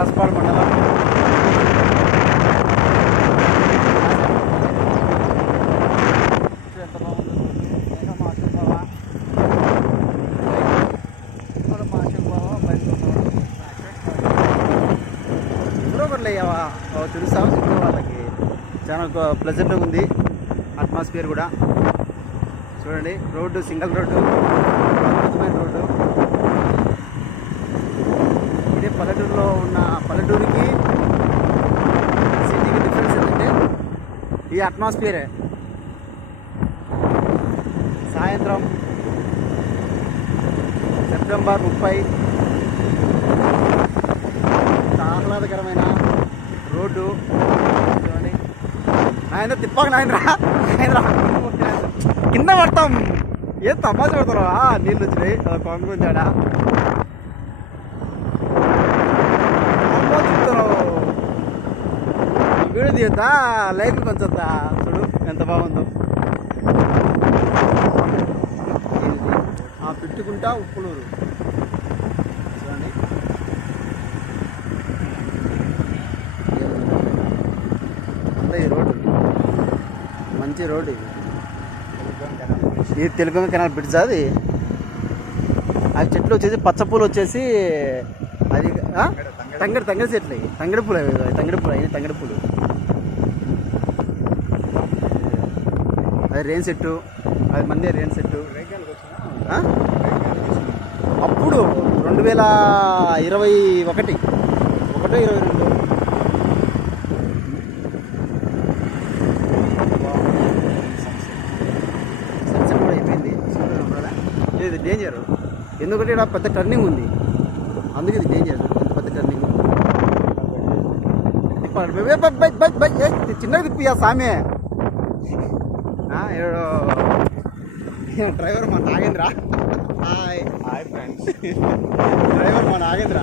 కలసపాడు మండలం. ఎంత బాగుంది మా అశోక్ బావ కూడా మా అశోక్ బావ బయలుదేరుతున్నాడు. బ్రోకర్లు అయ్యావా తెలుసా ఇంకో వాళ్ళకి చాలా ప్లెజెంట్గా ఉంది. అట్మాస్ఫియర్ కూడా చూడండి. రోడ్డు సింగిల్ రోడ్డు, అద్భుతమైన రోడ్డు. ఇదే పల్లెటూరులో ఉన్న పల్లెటూరుకి సిటీకి డిఫరెన్స్ ఏంటంటే ఈ అట్మాస్ఫియరే. సాయంత్రం సెప్టెంబర్ 30 ఆహ్లాదకరమైన రోడ్డు చూడండి. ఆయన తిప్పక నాయనరా కింద పడతాం. ఏం తమాషా పడతారా? నీళ్ళు వచ్చినాయి కొంగుందాడా వీడియో తీయద్దా, లైట్లు కొంచెద్దా. చూడు ఎంత బాగుందో. పెట్టుకుంటా ఉప్పులూరు చూడండి. అంతా ఈ రోడ్డు మంచి రోడ్డు. ఇది తెలుగు కెనాల్ బ్రిడ్జ్. అది ఆ చెట్లు వచ్చేసి పచ్చపూలు వచ్చేసి అది తంగడి చెట్లు. తంగడి పూలు తంగడి పూలు. అది రెయిన్ సెట్టు, అది మంది రెయిన్ సెట్టు. అప్పుడు 2021 22 సన్సెట్ కూడా అయిపోయింది. ఇది డేంజర్ ఎందుకంటే ఇక్కడ పెద్ద టర్నింగ్ ఉంది, అందుకే ఇది డేంజర్. పెద్ద టర్నింగ్ చిన్నది తిప్పియా సామే. డ్రైవర్ మా నాగేంద్ర. Hi friends. డ్రైవర్ మా Nagendra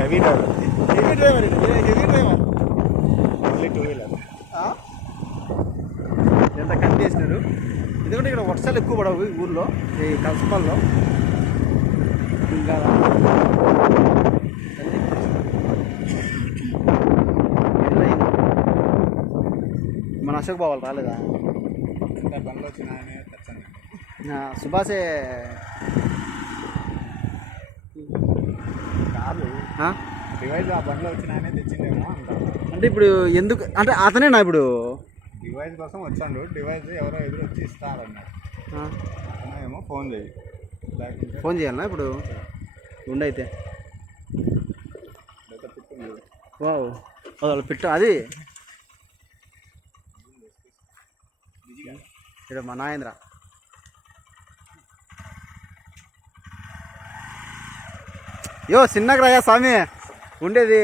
heavy driver. Heavy driver only 2 wheeler. ఎంత కట్ చేసినారు ఎందుకంటే ఇక్కడ వర్షాలు ఎక్కువ పడవు ఈ ఊర్లో, ఈ కలసపాల్లో. ఇంకా మన అశోక్ బావాలు రాలేదా? బండ్లు వచ్చినాయని సుభాషే కాదు డివైజ్ ఆ బండ్లో వచ్చినాయని తెచ్చిందేమో అంటారు. అంటే ఇప్పుడు ఎందుకు అంటే అతనేనా ఇప్పుడు డివైజ్ కోసం వచ్చాడు. డివైజ్ ఎవరో ఎదురు వచ్చి ఇస్తారన్నాడు. ఏమో ఫోన్ చేయాలన్నా ఇప్పుడు ఉండైతే. వావ్ వాళ్ళు పెట్టు అది ఇక్కడ మా నాగేంద్ర. యో చిన్నగా రాయా స్వామి ఉండేది